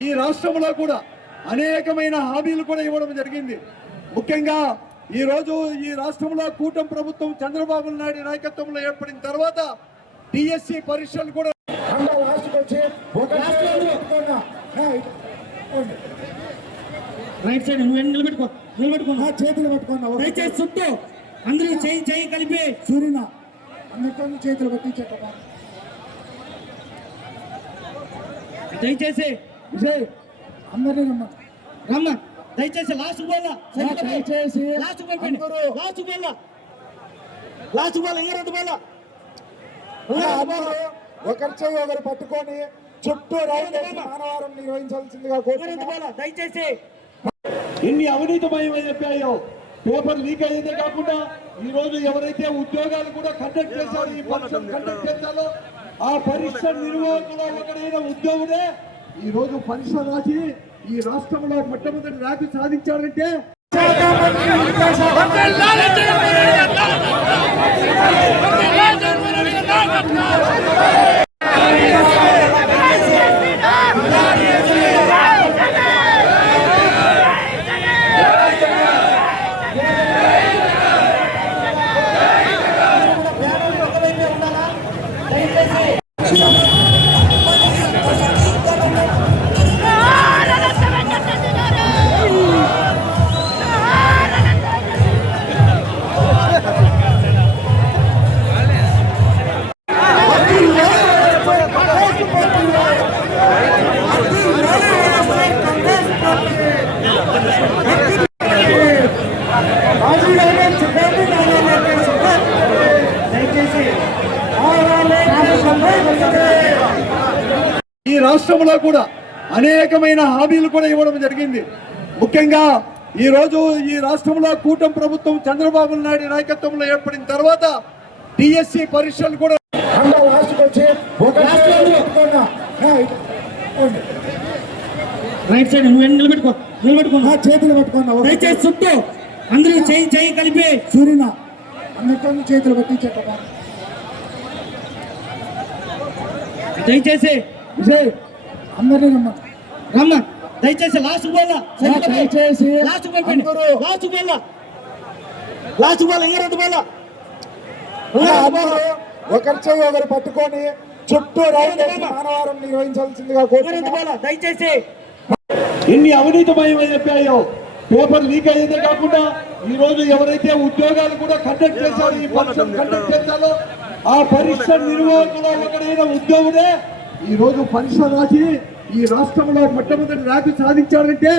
ఈ రాష్ట్రంలో కూడా అనేకమైన హామీలు కూడా ఇవ్వడం జరిగింది. ముఖ్యంగా ఈ రోజు ఈ రాష్ట్రంలో కూటమి ప్రభుత్వం చంద్రబాబు నాయుడు నాయకత్వంలో ఏర్పడిన తర్వాత డిఎస్సి పరీక్షలు కూడా రైట్ సైడ్ నిలబెట్టుకున్నా చేతులు పెట్టుకున్నా దయచేసి చుట్టూ అందరూ చేయి కలిపి సూర్యున అందరితో చేతులు పెట్టించేట దయచేసి విజయ్ అందరినీ రమ్మ దయచేసి లాస్ట్ బాల్ ఇంకరంత బాల్ ఒకరి చేయి ఒకరు పట్టుకొని చుట్టూ మానవారం నిర్వహించాల్సిందిగా కోరుతున్నాను. దయచేసి ఇన్ని అవినీతిమయం చెప్పాయో పేపర్ లీక్ అయ్యేదే కాకుండా ఈ రోజు ఎవరైతే ఉద్యోగాలు కూడా కండక్ట్ చేశారో ఈ పరీక్షలు కండక్ట్ చేశారో ఆ పరీక్ష నిర్వాహకులు ఒకడైన ఉద్యోగుడే ఈ రోజు పరీక్ష రాసి ఈ రాష్ట్రంలో మొట్టమొదటి ర్యాంకు సాధించారంటే ఈ రాష్ట్రంలో కూడా అనేకమైన హామీలు కూడా ఇవ్వడం జరిగింది. ముఖ్యంగా ఈ రోజు ఈ రాష్ట్రంలో కూటమి ప్రభుత్వం చంద్రబాబు నాయుడు నాయకత్వంలో ఏర్పడిన తర్వాత డిఎస్సి పరీక్షలు కూడా రైట్ సైడ్ నిలబెట్టుకున్నా చేతులు పెట్టుకున్నా దయచేసి చుట్టూ అందరూ చేయి కలిపి సూర్యున అందరితో చేతులు పెట్టించేట దయచేసి విజయ్ అందరినీ రమ్మ దయచేసి లాస్ట్ బాల్ ఇంకరంత బాల్ ఒకరి చేయి ఒకరు పట్టుకొని చుట్టూ మానవారం నిర్వహించాల్సిందిగా కోరుతున్నాను. దయచేసి ఇన్ని అవినీతిమయం చెప్పాయో పేపర్ లీక్ అయ్యేదే కాకుండా ఈ రోజు ఎవరైతే ఉద్యోగాలు కూడా కండక్ట్ చేశారో ఈ పరీక్షలు కండక్ట్ చేశారో ఆ పరీక్ష నిర్వాహకులు ఒకడైన ఉద్యోగుడే ఈ రోజు పరీక్ష రాసి ఈ రాష్ట్రంలో మొట్టమొదటి ర్యాంకు సాధించారంటే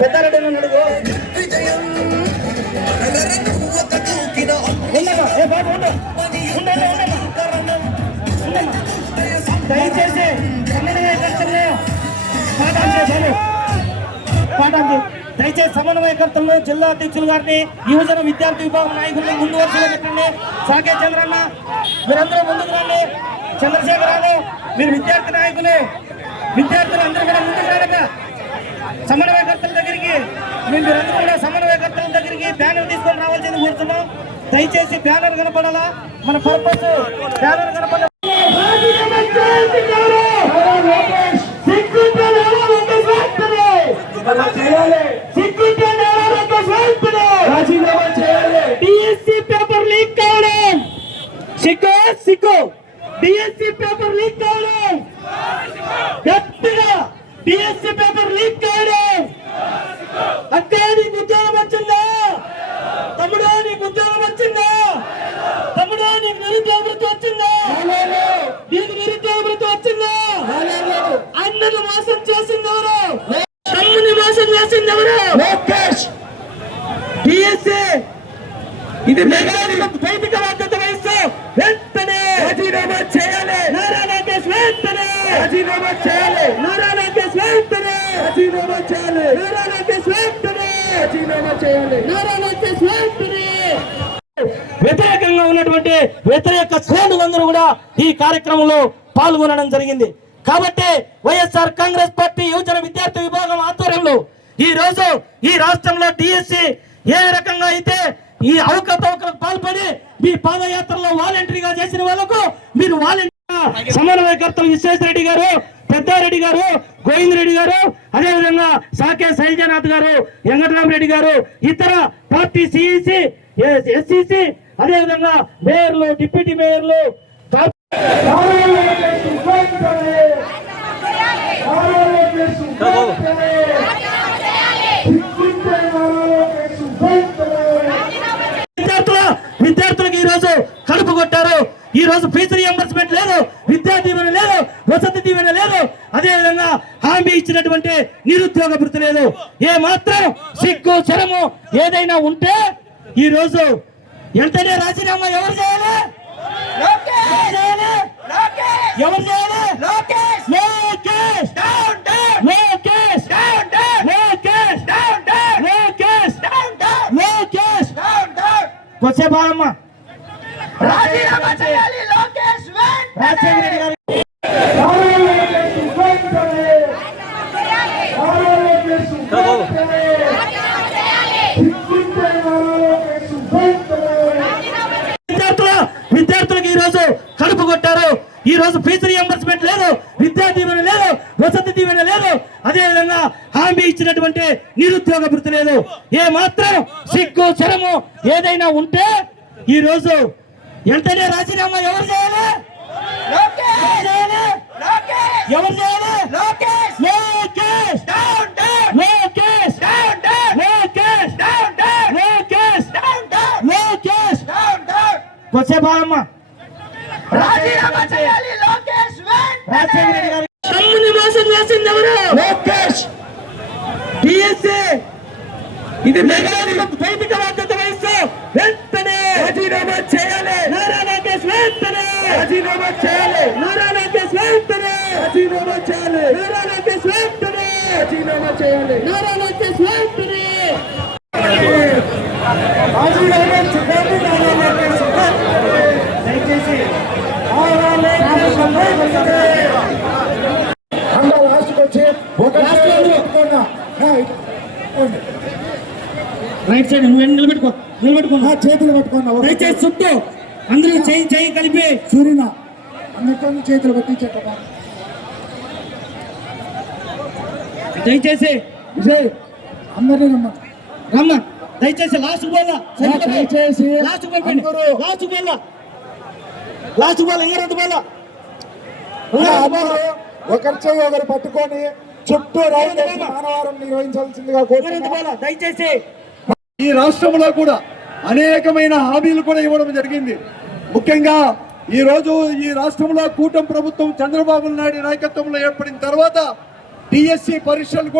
పెద్దారెడ్డి దయచేసి దయచేసి సమన్వయకర్తలను జిల్లా అధ్యక్షులు గారిని యువజన విద్యార్థి విభాగం నాయకులను ముందు వరుసలో పెట్టండి. సాకే చంద్రన్న మీరందరూ ముందుకు రండి. చంద్రశేఖరాలు మీరు విద్యార్థి నాయకులే, విద్యార్థులు అందరూ కూడా ముందుకు రాడక సమన్వయకర్తల దగ్గరికి మీరందరూ కూడా సమన్వయకర్తల దగ్గరికి బ్యానర్ తీసుకొని రావాల్సింది కోరుతున్నాం. దయచేసి బ్యానర్ కనపడాలా, మన పర్పస్ బ్యానర్ కనపడాలి. డిఎస్సి పేపర్ లీక్ కావడం సిగ్గు డిఎస్సి పేపర్ లీక్ కావడం గట్టిగా డిఎస్సి పేపర్ లీక్ కావడం అక్కా నీకు ఉద్యోగం వచ్చిందా తమ్ముడా, నీకు ఉద్యోగం వచ్చిందా తమ్ముడా, నీకు నిరుద్యోగ వృత్తి వచ్చిందా, నీకు నిరుద్యోగ వృత్తి వచ్చిందా, అన్నను మోసం చేసింది ఎవరు, తమ్ముని మోసం చేసింది ఎవరు, డిఎస్సి ఇది భౌతిక బాధ్యత వహిస్తూ వెంటనే రాజీనామా చేయాలి. నారా లోకేష్ వెంటనే రాజీనామా చేయాలి. నారా లోకేష్ వెంటనే రాజీనామా చేయాలి. నారా లోకేష్ వెంటనే రాజీనామా చేయాలి. నారా లోకేష్ వెంటనే వ్యతిరేకంగా ఉన్నటువంటి వ్యతిరేక శ్రేణులందరూ కూడా ఈ కార్యక్రమంలో పాల్గొనడం జరిగింది. కాబట్టి వైఎస్ఆర్ కాంగ్రెస్ పార్టీ యువజన విద్యార్థి విభాగం ఆధ్వర్యంలో ఈ రోజు ఈ రాష్ట్రంలో డిఎస్సి ఏ రకంగా అయితే ఈ అవకతవకలకు పాల్పడి మీ పాదయాత్రలో వాలంటరీగా చేసిన వాళ్ళకు మీరు వాలంటీర్గా సమన్వయకర్తలు విశ్వేశ్వరరెడ్డి గారు, పెద్దారెడ్డి గారు, గోవింద్ రెడ్డి గారు, అదేవిధంగా సాకే శైలజనాథ్ గారు, వెంకటరామరెడ్డి గారు, ఇతర పార్టీ సిఇసి ఎస్సిసి, అదేవిధంగా మేయర్లు, డిప్యూటీ మేయర్లు, విద్యార్థులకు ఈ రోజు కడుపు కొట్టారు. ఈ రోజు ఫీజు రియంబర్స్మెంట్ లేదు, విద్యా దీవెన లేదు, వసతి దీవెన లేదు, అదేవిధంగా హామీ ఇచ్చినటువంటి నిరుద్యోగ భృతి లేదు. ఏ మాత్రం సిగ్గు శరము ఏదైనా ఉంటే ఈ రోజు వెంటనే రాజీనామా ఎవరు చేయాలి? ఎవరు చేయాలి? లోకేష్. లోకేష్. లోకేష్. లోకేష్. వచ్చే బాగమ్మ రాజీనామా చేయాలి లోకేష్ రాజశేఖర రెడ్డి గారు. విద్యార్థులకు ఈ రోజు కడుపు కొట్టారు. ఈ రోజు ఫీజు రియంబర్స్మెంట్ లేదు, విద్యా దీవెన లేదు, వసతి దీవెన లేదు, అదేవిధంగా హామీ ఇచ్చినటువంటి నిరుద్యోగ భృతి లేదు. ఏ మాత్రం సిగ్గు శరము ఏదైనా ఉంటే ఈ రోజు వెంటనే రాజీనామా ఎవరు చేయాలి? ఎవరు చేయాలి? ఎవరు చేయాలి? లోకేష్. లోకేష్. లోకేష్. లోకేష్. వచ్చే బాగమ్మ రాజీనామా చేయాలి లోకేష్ రాజశేఖర రెడ్డి గారు. తమ్ముని మోసం చేసింది ఎవరు? లోకేష్. డిఎస్సి ఇది నైతిక బాధ్యత వహిస్తూ వెంటనే రాజీనామా చేయాలి. నారా లోకేష్ వెంటనే రాజీనామా చేయాలి. నారా లోకేష్ వెంటనే రాజీనామా చేయాలి. నారా లోకేష్ వెంటనే రాజీనామా చేయాలి. నారా లోకేష్ వెంటనే రాజీనామా చేయాలి. దయచేసి అందరూ లాస్ట్కి వచ్చి ఒక పెట్టుకున్నా. రైట్ సైడ్ నువ్వు నిలబెట్టుకున్నా చేతులు పెట్టుకున్నా. దయచేసి చుట్టూ అందరూ చేయి కలిపి సూర్యున అందరితో చేతులు పెట్టించేట దయచేసి విజయ్ అందరినీ రమ్మ. రమ్మ. దయచేసి లాస్ట్ బోల్ దయచేసి లాస్ట్ బోల్ అందరూ లాస్ట్ బోల్ లాస్ట్ బోల్ ఇంకా రెండు బోల్ అందరూ ఒకరి చేయి ఒకరు పట్టుకొని చుట్టూ రైతు మానవారం నిర్వహించాల్సిందిగా కోరుతున్నాను. దయచేసి ఈ రాష్ట్రంలో కూడా అనేకమైన హామీలు కూడా ఇవ్వడం జరిగింది. ముఖ్యంగా ఈ రోజు ఈ రాష్ట్రంలో కూటమి ప్రభుత్వం చంద్రబాబు నాయుడు నాయకత్వంలో ఏర్పడిన తర్వాత డిఎస్సి పరీక్షలు కూడా